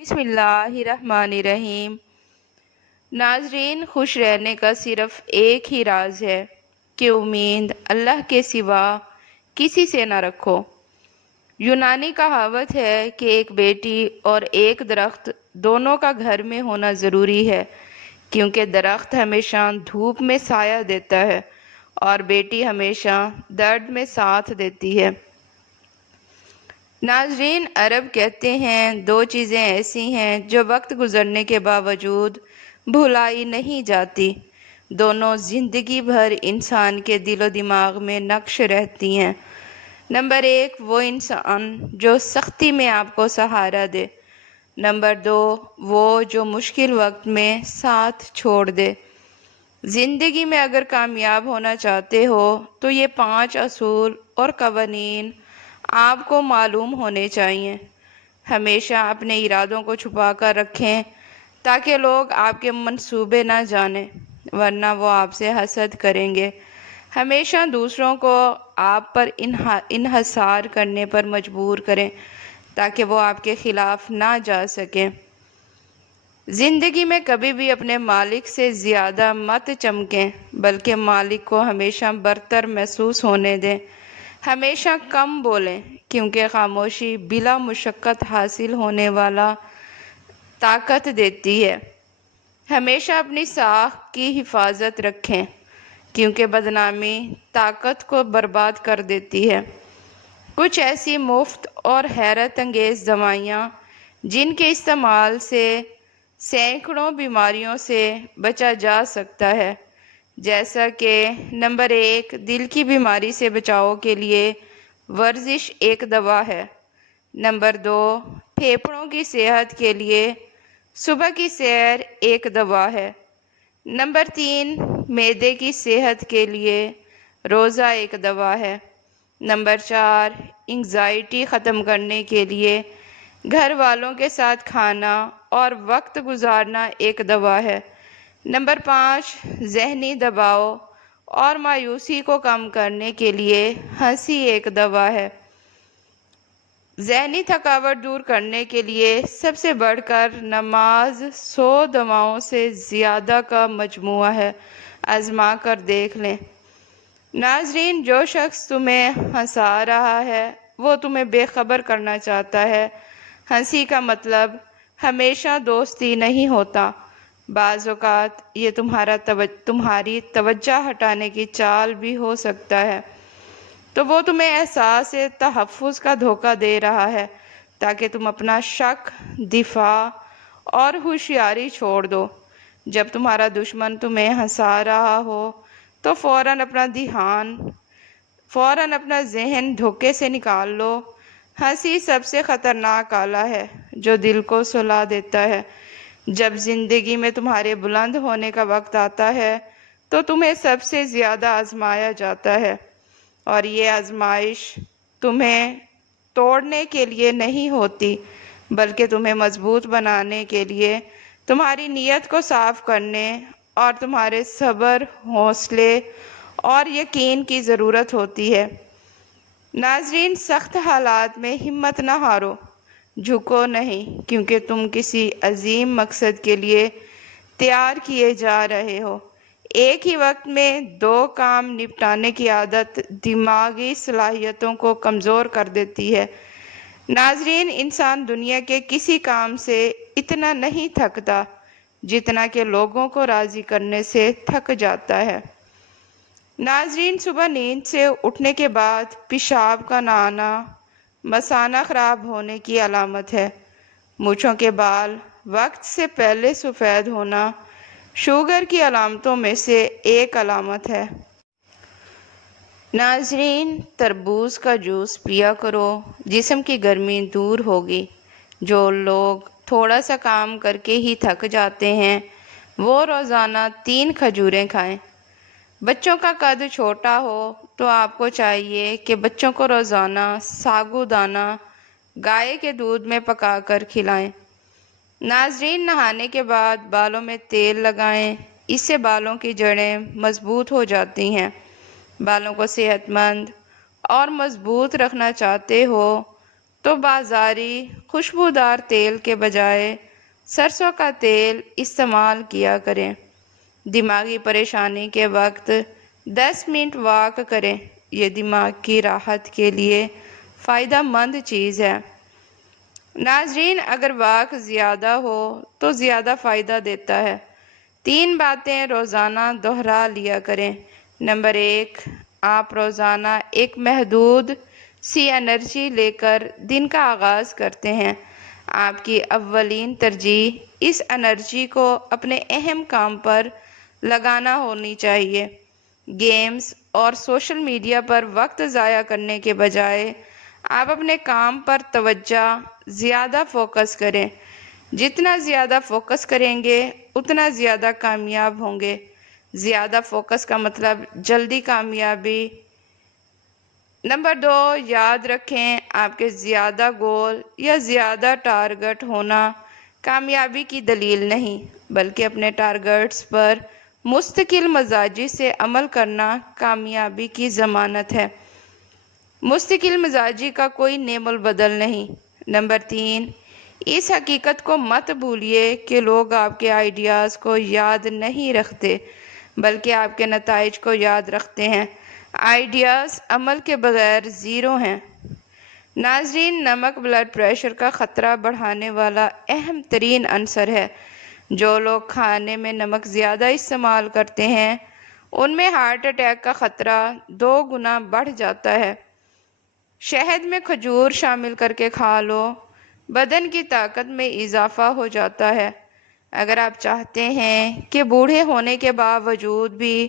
بسم اللہ الرحمن الرحیم۔ ناظرین، خوش رہنے کا صرف ایک ہی راز ہے کہ امید اللہ کے سوا کسی سے نہ رکھو۔ یونانی کہاوت ہے کہ ایک بیٹی اور ایک درخت دونوں کا گھر میں ہونا ضروری ہے، کیونکہ درخت ہمیشہ دھوپ میں سایہ دیتا ہے اور بیٹی ہمیشہ درد میں ساتھ دیتی ہے۔ ناظرین، عرب کہتے ہیں دو چیزیں ایسی ہیں جو وقت گزرنے کے باوجود بھلائی نہیں جاتی، دونوں زندگی بھر انسان کے دل و دماغ میں نقش رہتی ہیں۔ نمبر 1، وہ انسان جو سختی میں آپ کو سہارا دے۔ نمبر 2، وہ جو مشکل وقت میں ساتھ چھوڑ دے۔ زندگی میں اگر کامیاب ہونا چاہتے ہو تو یہ 5 اصول اور قوانین آپ کو معلوم ہونے چاہیے۔ ہمیشہ اپنے ارادوں کو چھپا کر رکھیں تاکہ لوگ آپ کے منصوبے نہ جانیں، ورنہ وہ آپ سے حسد کریں گے۔ ہمیشہ دوسروں کو آپ پر انحصار کرنے پر مجبور کریں تاکہ وہ آپ کے خلاف نہ جا سکیں۔ زندگی میں کبھی بھی اپنے مالک سے زیادہ مت چمکیں، بلکہ مالک کو ہمیشہ برتر محسوس ہونے دیں۔ ہمیشہ کم بولیں، کیونکہ خاموشی بلا مشقت حاصل ہونے والا طاقت دیتی ہے۔ ہمیشہ اپنی ساکھ کی حفاظت رکھیں، کیونکہ بدنامی طاقت کو برباد کر دیتی ہے۔ کچھ ایسی مفت اور حیرت انگیز دوائیاں جن کے استعمال سے سینکڑوں بیماریوں سے بچا جا سکتا ہے، جیسا کہ نمبر 1، دل کی بیماری سے بچاؤ کے لیے ورزش ایک دوا ہے۔ نمبر 2، پھیپھڑوں کی صحت کے لیے صبح کی سیر ایک دوا ہے۔ نمبر 3، معدے کی صحت کے لیے روزہ ایک دوا ہے۔ نمبر 4، انگزائٹی ختم کرنے کے لیے گھر والوں کے ساتھ کھانا اور وقت گزارنا ایک دوا ہے۔ نمبر 5، ذہنی دباؤ اور مایوسی کو کم کرنے کے لیے ہنسی ایک دوا ہے۔ ذہنی تھکاوٹ دور کرنے کے لیے سب سے بڑھ کر نماز 100 دواؤں سے زیادہ کا مجموعہ ہے، آزما کر دیکھ لیں۔ ناظرین، جو شخص تمہیں ہنسا رہا ہے وہ تمہیں بے خبر کرنا چاہتا ہے۔ ہنسی کا مطلب ہمیشہ دوستی نہیں ہوتا، بعض اوقات یہ تمہاری توجہ ہٹانے کی چال بھی ہو سکتا ہے۔ تو وہ تمہیں احساس تحفظ کا دھوکہ دے رہا ہے تاکہ تم اپنا شک، دفاع اور ہوشیاری چھوڑ دو۔ جب تمہارا دشمن تمہیں ہنسا رہا ہو تو فوراً اپنا ذہن دھوکے سے نکال لو۔ ہنسی سب سے خطرناک آلہ ہے جو دل کو سلا دیتا ہے۔ جب زندگی میں تمہارے بلند ہونے کا وقت آتا ہے تو تمہیں سب سے زیادہ آزمایا جاتا ہے، اور یہ آزمائش تمہیں توڑنے کے لیے نہیں ہوتی بلکہ تمہیں مضبوط بنانے کے لیے تمہاری نیت کو صاف کرنے اور تمہارے صبر، حوصلے اور یقین کی ضرورت ہوتی ہے۔ ناظرین، سخت حالات میں ہمت نہ ہارو، جھکو نہیں، کیونکہ تم کسی عظیم مقصد کے لیے تیار کیے جا رہے ہو۔ ایک ہی وقت میں 2 کام نپٹانے کی عادت دماغی صلاحیتوں کو کمزور کر دیتی ہے۔ ناظرین، انسان دنیا کے کسی کام سے اتنا نہیں تھکتا جتنا کہ لوگوں کو راضی کرنے سے تھک جاتا ہے۔ ناظرین، صبح نیند سے اٹھنے کے بعد پیشاب کا نہ آنا مثانہ خراب ہونے کی علامت ہے۔ مونچھوں کے بال وقت سے پہلے سفید ہونا شوگر کی علامتوں میں سے ایک علامت ہے۔ ناظرین، تربوز کا جوس پیا کرو، جسم کی گرمی دور ہوگی۔ جو لوگ تھوڑا سا کام کر کے ہی تھک جاتے ہیں وہ روزانہ 3 کھجوریں کھائیں۔ بچوں کا قد چھوٹا ہو تو آپ کو چاہیے کہ بچوں کو روزانہ ساگو دانہ گائے کے دودھ میں پکا کر کھلائیں۔ ناظرین، نہانے کے بعد بالوں میں تیل لگائیں، اس سے بالوں کی جڑیں مضبوط ہو جاتی ہیں۔ بالوں کو صحت مند اور مضبوط رکھنا چاہتے ہو تو بازاری خوشبودار تیل کے بجائے سرسوں کا تیل استعمال کیا کریں۔ دماغی پریشانی کے وقت 10 منٹ واک کریں، یہ دماغ کی راحت کے لیے فائدہ مند چیز ہے۔ ناظرین، اگر واک زیادہ ہو تو زیادہ فائدہ دیتا ہے۔ 3 باتیں روزانہ دہرا لیا کریں۔ نمبر 1، آپ روزانہ ایک محدود سی انرجی لے کر دن کا آغاز کرتے ہیں۔ آپ کی اولین ترجیح اس انرجی کو اپنے اہم کام پر لگانا ہونی چاہیے۔ گیمز اور سوشل میڈیا پر وقت ضائع کرنے کے بجائے آپ اپنے کام پر توجہ زیادہ فوکس کریں۔ جتنا زیادہ فوکس کریں گے اتنا زیادہ کامیاب ہوں گے۔ زیادہ فوکس کا مطلب جلدی کامیابی۔ نمبر 2، یاد رکھیں، آپ کے زیادہ گول یا زیادہ ٹارگٹ ہونا کامیابی کی دلیل نہیں، بلکہ اپنے ٹارگٹس پر مستقل مزاجی سے عمل کرنا کامیابی کی ضمانت ہے۔ مستقل مزاجی کا کوئی نعم البدل نہیں۔ نمبر 3، اس حقیقت کو مت بھولیے کہ لوگ آپ کے آئیڈیاز کو یاد نہیں رکھتے، بلکہ آپ کے نتائج کو یاد رکھتے ہیں۔ آئیڈیاز عمل کے بغیر زیرو ہیں۔ ناظرین، نمک بلڈ پریشر کا خطرہ بڑھانے والا اہم ترین عنصر ہے۔ جو لوگ کھانے میں نمک زیادہ استعمال کرتے ہیں ان میں ہارٹ اٹیک کا خطرہ 2 گنا بڑھ جاتا ہے۔ شہد میں کھجور شامل کر کے کھا لو، بدن کی طاقت میں اضافہ ہو جاتا ہے۔ اگر آپ چاہتے ہیں کہ بوڑھے ہونے کے باوجود بھی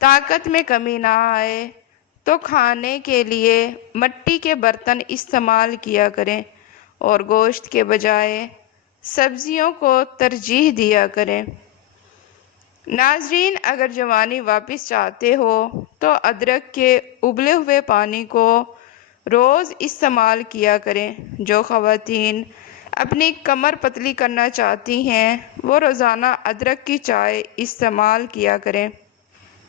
طاقت میں کمی نہ آئے تو کھانے کے لیے مٹی کے برتن استعمال کیا کریں اور گوشت کے بجائے سبزیوں کو ترجیح دیا کریں۔ ناظرین، اگر جوانی واپس چاہتے ہو تو ادرک کے ابلے ہوئے پانی کو روز استعمال کیا کریں۔ جو خواتین اپنی کمر پتلی کرنا چاہتی ہیں وہ روزانہ ادرک کی چائے استعمال کیا کریں۔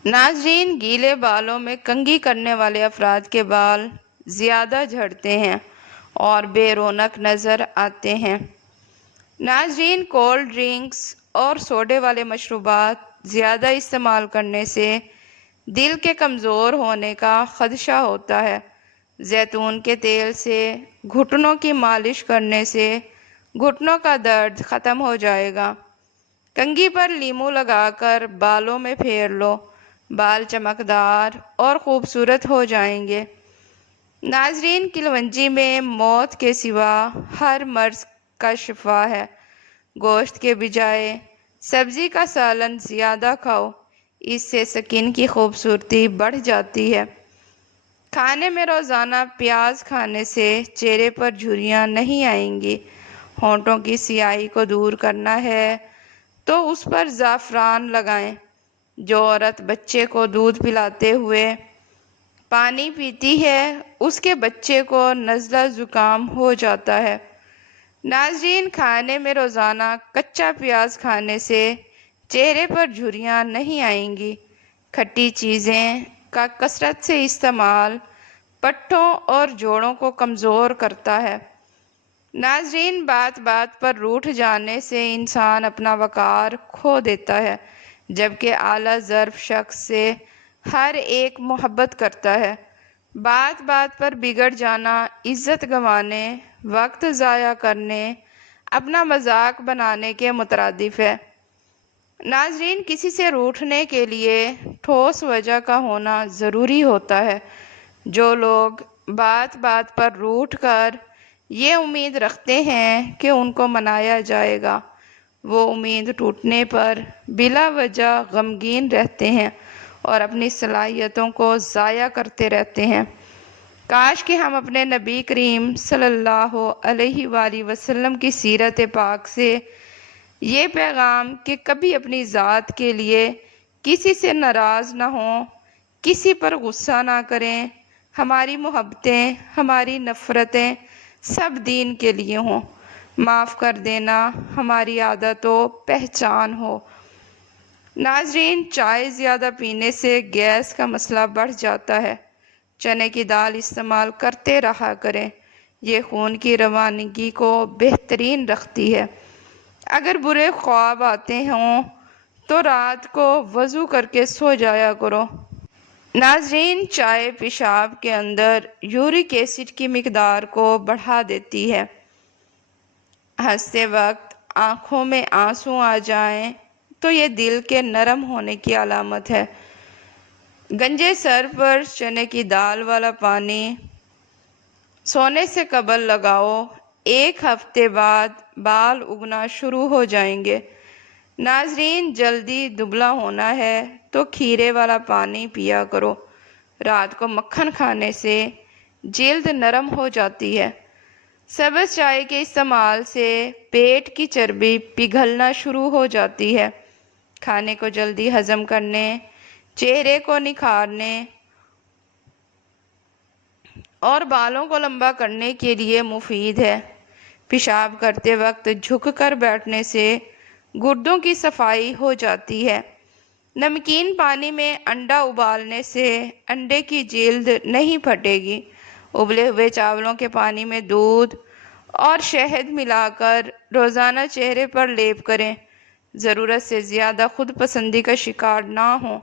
ناظرین، گیلے بالوں میں کنگھی کرنے والے افراد کے بال زیادہ جھڑتے ہیں اور بے رونق نظر آتے ہیں۔ ناظرین، کولڈ ڈرنکس اور سوڈے والے مشروبات زیادہ استعمال کرنے سے دل کے کمزور ہونے کا خدشہ ہوتا ہے۔ زیتون کے تیل سے گھٹنوں کی مالش کرنے سے گھٹنوں کا درد ختم ہو جائے گا۔ کنگھی پر لیموں لگا کر بالوں میں پھیر لو، بال چمکدار اور خوبصورت ہو جائیں گے۔ ناظرین، کلونجی میں موت کے سوا ہر مرض کا شفا ہے۔ گوشت کے بجائے سبزی کا سالن زیادہ کھاؤ، اس سے سکن کی خوبصورتی بڑھ جاتی ہے۔ کھانے میں روزانہ پیاز کھانے سے چہرے پر جھریاں نہیں آئیں گی۔ ہونٹوں کی سیاہی کو دور کرنا ہے تو اس پر زعفران لگائیں۔ جو عورت بچے کو دودھ پلاتے ہوئے پانی پیتی ہے اس کے بچے کو نزلہ زکام ہو جاتا ہے۔ ناظرین، کھانے میں روزانہ کچا پیاز کھانے سے چہرے پر جھریاں نہیں آئیں گی۔ کھٹی چیزیں کا کثرت سے استعمال پٹھوں اور جوڑوں کو کمزور کرتا ہے۔ ناظرین، بات بات پر روٹھ جانے سے انسان اپنا وقار کھو دیتا ہے، جبکہ اعلیٰ ظرف شخص سے ہر ایک محبت کرتا ہے۔ بات بات پر بگڑ جانا عزت گنوانے، وقت ضائع کرنے، اپنا مذاق بنانے کے مترادف ہے۔ ناظرین، کسی سے روٹھنے کے لیے ٹھوس وجہ کا ہونا ضروری ہوتا ہے۔ جو لوگ بات بات پر روٹھ کر یہ امید رکھتے ہیں کہ ان کو منایا جائے گا، وہ امید ٹوٹنے پر بلا وجہ غمگین رہتے ہیں اور اپنی صلاحیتوں کو ضائع کرتے رہتے ہیں۔ کاش کہ ہم اپنے نبی کریم صلی اللہ علیہ وآلہ وسلم کی سیرت پاک سے یہ پیغام کہ کبھی اپنی ذات کے لیے کسی سے ناراض نہ ہوں، کسی پر غصہ نہ کریں، ہماری محبتیں، ہماری نفرتیں سب دین کے لیے ہوں، معاف کر دینا ہماری عادت و پہچان ہو۔ ناظرین، چائے زیادہ پینے سے گیس کا مسئلہ بڑھ جاتا ہے۔ چنے کی دال استعمال کرتے رہا کریں، یہ خون کی روانگی کو بہترین رکھتی ہے۔ اگر برے خواب آتے ہوں تو رات کو وضو کر کے سو جایا کرو۔ ناظرین، چائے پیشاب کے اندر یورک ایسڈ کی مقدار کو بڑھا دیتی ہے۔ ہنستے وقت آنکھوں میں آنسو آ جائیں تو یہ دل کے نرم ہونے کی علامت ہے۔ گنجے سر پر چنے کی دال والا پانی سونے سے قبل لگاؤ، 1 ہفتے بعد بال اگنا شروع ہو جائیں گے۔ ناظرین، جلدی دبلا ہونا ہے تو کھیرے والا پانی پیا کرو۔ رات کو مکھن کھانے سے جلد نرم ہو جاتی ہے۔ سبز چائے کے استعمال سے پیٹ کی چربی پگھلنا شروع ہو جاتی ہے۔ کھانے کو جلدی ہضم کرنے، چہرے کو نکھارنے اور بالوں کو لمبا کرنے کے لیے مفید ہے۔ پیشاب کرتے وقت جھک کر بیٹھنے سے گردوں کی صفائی ہو جاتی ہے۔ نمکین پانی میں انڈا ابالنے سے انڈے کی جلد نہیں پھٹے گی۔ ابلے ہوئے چاولوں کے پانی میں دودھ اور شہد ملا کر روزانہ چہرے پر لیپ کریں۔ ضرورت سے زیادہ خود پسندی کا شکار نہ ہوں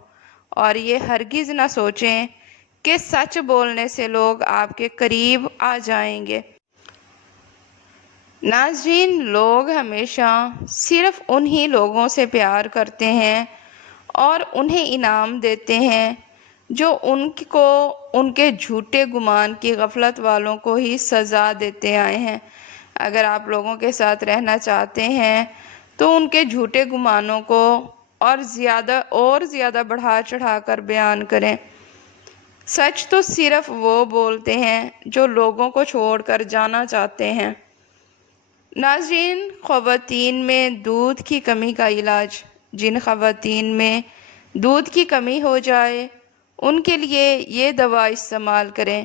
اور یہ ہرگز نہ سوچیں کہ سچ بولنے سے لوگ آپ کے قریب آ جائیں گے۔ ناظرین، لوگ ہمیشہ صرف انہی لوگوں سے پیار کرتے ہیں اور انہیں انعام دیتے ہیں جو ان کو ان کے جھوٹے گمان کی غفلت والوں کو ہی سزا دیتے آئے ہیں۔ اگر آپ لوگوں کے ساتھ رہنا چاہتے ہیں تو ان کے جھوٹے گمانوں کو اور زیادہ بڑھا چڑھا کر بیان کریں۔ سچ تو صرف وہ بولتے ہیں جو لوگوں کو چھوڑ کر جانا چاہتے ہیں۔ ناظرین، خواتین میں دودھ کی کمی کا علاج۔ جن خواتین میں دودھ کی کمی ہو جائے ان کے لیے یہ دوا استعمال کریں،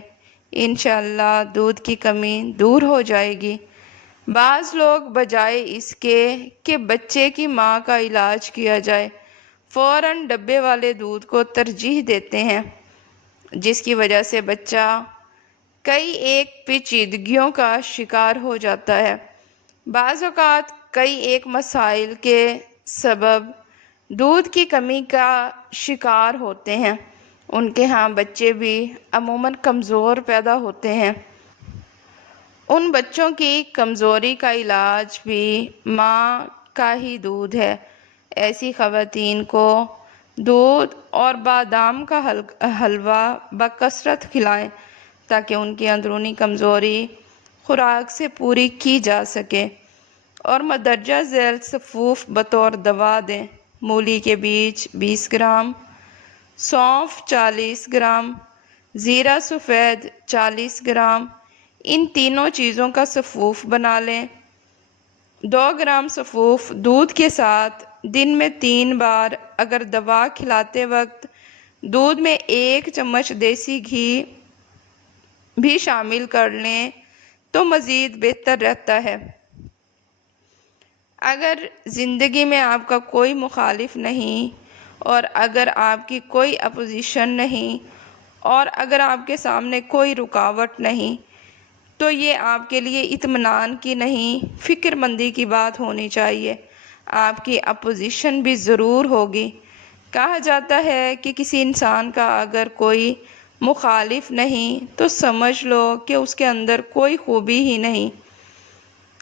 انشاءاللہ دودھ کی کمی دور ہو جائے گی۔ بعض لوگ بجائے اس کے کہ بچے کی ماں کا علاج کیا جائے، فوراً ڈبے والے دودھ کو ترجیح دیتے ہیں، جس کی وجہ سے بچہ کئی ایک پیچیدگیوں کا شکار ہو جاتا ہے۔ بعض اوقات کئی ایک مسائل کے سبب دودھ کی کمی کا شکار ہوتے ہیں۔ ان کے ہاں بچے بھی عموماً کمزور پیدا ہوتے ہیں۔ ان بچوں کی کمزوری کا علاج بھی ماں کا ہی دودھ ہے۔ ایسی خواتین کو دودھ اور بادام کا حلوہ بکثرت کھلائیں تاکہ ان کی اندرونی کمزوری خوراک سے پوری کی جا سکے، اور مندرجہ ذیل سفوف بطور دوا دیں۔ مولی کے بیج 20 گرام، سونف 40 گرام، زیرہ سفید 40 گرام، ان تینوں چیزوں کا سفوف بنا لیں۔ 2 گرام سفوف دودھ کے ساتھ دن میں 3 بار اگر دوا کھلاتے وقت دودھ میں 1 چمچ دیسی گھی بھی شامل کر لیں تو مزید بہتر رہتا ہے۔ اگر زندگی میں آپ کا کوئی مخالف نہیں، اور اگر آپ کی کوئی اپوزیشن نہیں، اور اگر آپ کے سامنے کوئی رکاوٹ نہیں، تو یہ آپ کے لیے اطمینان کی نہیں، فکر مندی کی بات ہونی چاہیے۔ آپ کی اپوزیشن بھی ضرور ہوگی۔ کہا جاتا ہے کہ کسی انسان کا اگر کوئی مخالف نہیں تو سمجھ لو کہ اس کے اندر کوئی خوبی ہی نہیں۔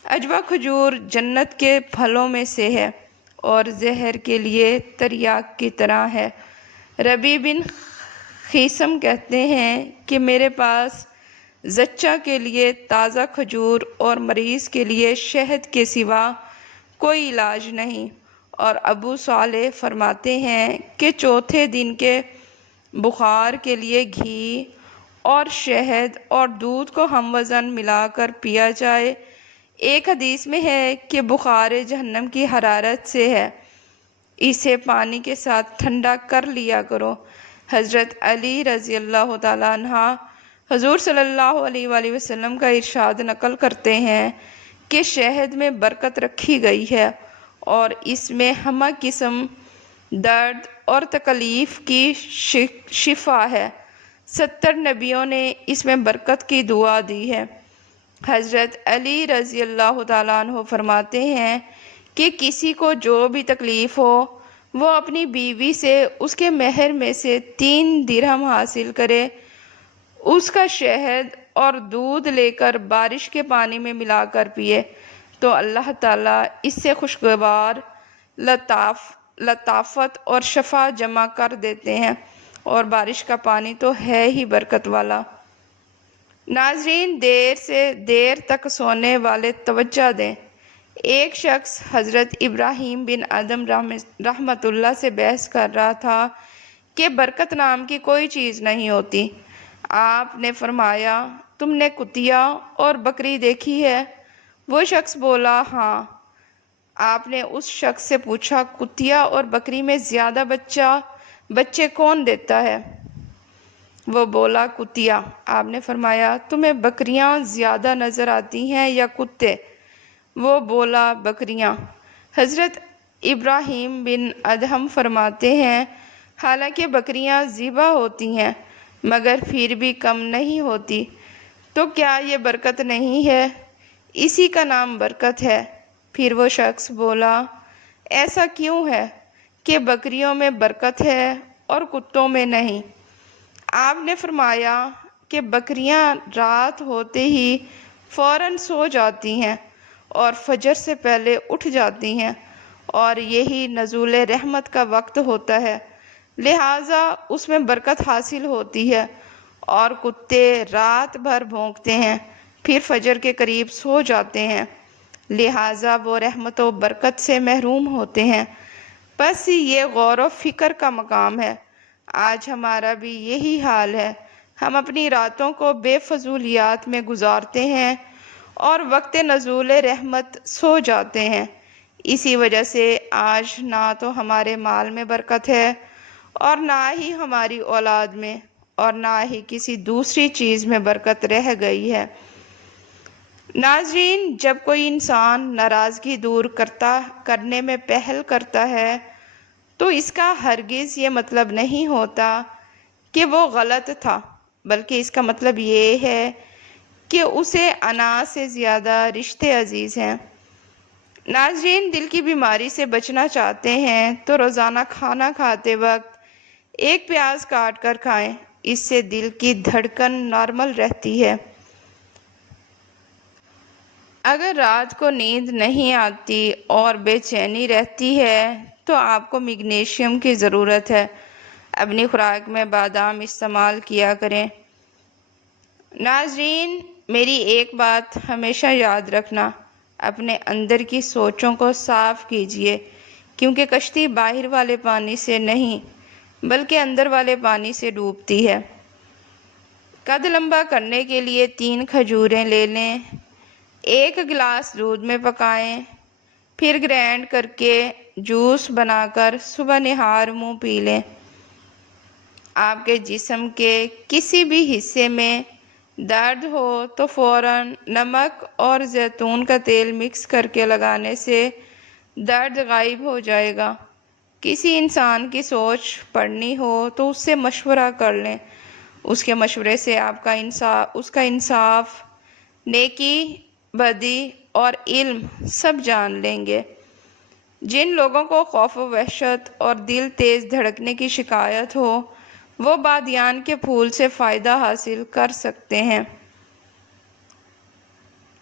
عجوہ کھجور جنت کے پھلوں میں سے ہے اور زہر کے لیے تریاک کی طرح ہے۔ ربیع بن خیثم کہتے ہیں کہ میرے پاس زچہ کے لیے تازہ کھجور اور مریض کے لیے شہد کے سوا کوئی علاج نہیں، اور ابو صالح فرماتے ہیں کہ چوتھے دن کے بخار کے لیے گھی اور شہد اور دودھ کو ہم وزن ملا کر پیا جائے۔ ایک حدیث میں ہے کہ بخار جہنم کی حرارت سے ہے، اسے پانی کے ساتھ ٹھنڈا کر لیا کرو۔ حضرت علی رضی اللہ تعالیٰ عنہ حضور صلی اللہ علیہ وآلہ وسلم کا ارشاد نقل کرتے ہیں کہ شہد میں برکت رکھی گئی ہے اور اس میں ہمہ قسم درد اور تکلیف کی شفا ہے۔ 70 نبیوں نے اس میں برکت کی دعا دی ہے۔ حضرت علی رضی اللہ تعالیٰ عنہ فرماتے ہیں کہ کسی کو جو بھی تکلیف ہو وہ اپنی بیوی سے اس کے مہر میں سے 3 درہم حاصل کرے، اس کا شہد اور دودھ لے کر بارش کے پانی میں ملا کر پیے تو اللہ تعالیٰ اس سے خوشگوار لطافت اور شفا جمع کر دیتے ہیں، اور بارش کا پانی تو ہے ہی برکت والا۔ ناظرین، دیر سے دیر تک سونے والے توجہ دیں۔ ایک شخص حضرت ابراہیم بن ادم رحمۃ اللہ سے بحث کر رہا تھا کہ برکت نام کی کوئی چیز نہیں ہوتی۔ آپ نے فرمایا، تم نے کتیا اور بکری دیکھی ہے؟ وہ شخص بولا، ہاں۔ آپ نے اس شخص سے پوچھا، کتیا اور بکری میں زیادہ بچے کون دیتا ہے؟ وہ بولا، کتیا۔ آپ نے فرمایا، تمہیں بکریاں زیادہ نظر آتی ہیں یا کتے؟ وہ بولا، بکریاں۔ حضرت ابراہیم بن ادہم فرماتے ہیں، حالانکہ بکریاں ذبح ہوتی ہیں مگر پھر بھی کم نہیں ہوتی، تو کیا یہ برکت نہیں ہے؟ اسی کا نام برکت ہے۔ پھر وہ شخص بولا، ایسا کیوں ہے کہ بکریوں میں برکت ہے اور کتوں میں نہیں؟ آپ نے فرمایا کہ بکریاں رات ہوتے ہی فوراً سو جاتی ہیں اور فجر سے پہلے اٹھ جاتی ہیں، اور یہی نزول رحمت کا وقت ہوتا ہے، لہٰذا اس میں برکت حاصل ہوتی ہے، اور کتے رات بھر بھونکتے ہیں پھر فجر کے قریب سو جاتے ہیں، لہٰذا وہ رحمت و برکت سے محروم ہوتے ہیں۔ بس یہ غور و فکر کا مقام ہے۔ آج ہمارا بھی یہی حال ہے، ہم اپنی راتوں کو بے فضولیات میں گزارتے ہیں اور وقت نزول رحمت سو جاتے ہیں۔ اسی وجہ سے آج نہ تو ہمارے مال میں برکت ہے اور نہ ہی ہماری اولاد میں، اور نہ ہی کسی دوسری چیز میں برکت رہ گئی ہے۔ ناظرین، جب کوئی انسان ناراضگی دور کرنے میں پہل کرتا ہے تو اس کا ہرگز یہ مطلب نہیں ہوتا کہ وہ غلط تھا، بلکہ اس کا مطلب یہ ہے کہ اسے انا سے زیادہ رشتے عزیز ہیں۔ ناظرین، دل کی بیماری سے بچنا چاہتے ہیں تو روزانہ کھانا کھاتے وقت ایک پیاز کاٹ کر کھائیں، اس سے دل کی دھڑکن نارمل رہتی ہے۔ اگر رات کو نیند نہیں آتی اور بے چینی رہتی ہے تو آپ کو میگنیشیم کی ضرورت ہے۔ اپنی خوراک میں بادام استعمال کیا کریں۔ ناظرین، میری ایک بات ہمیشہ یاد رکھنا، اپنے اندر کی سوچوں کو صاف کیجیے، کیونکہ کشتی باہر والے پانی سے نہیں بلکہ اندر والے پانی سے ڈوبتی ہے۔ قد لمبا کرنے کے لیے 3 کھجوریں لے لیں، 1 گلاس دودھ میں پکائیں، پھر گرینڈ کر کے جوس بنا کر صبح نہار منہ پی لیں۔ آپ کے جسم کے کسی بھی حصے میں درد ہو تو فوراً نمک اور زیتون کا تیل مکس کر کے لگانے سے درد غائب ہو جائے گا۔ کسی انسان کی سوچ پڑھنی ہو تو اس سے مشورہ کر لیں، اس کے مشورے سے اس کا انصاف، نیکی، بدی اور علم سب جان لیں گے۔ جن لوگوں کو خوف و وحشت اور دل تیز دھڑکنے کی شکایت ہو وہ بادیان کے پھول سے فائدہ حاصل کر سکتے ہیں۔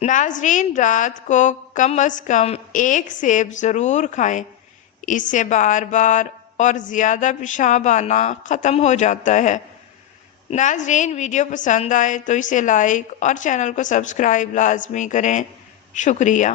ناظرین، رات کو کم از کم 1 سیب ضرور کھائیں، اس سے بار بار اور زیادہ پیشاب آنا ختم ہو جاتا ہے۔ ناظرین، ویڈیو پسند آئے تو اسے لائک اور چینل کو سبسکرائب لازمی کریں۔ شکریہ۔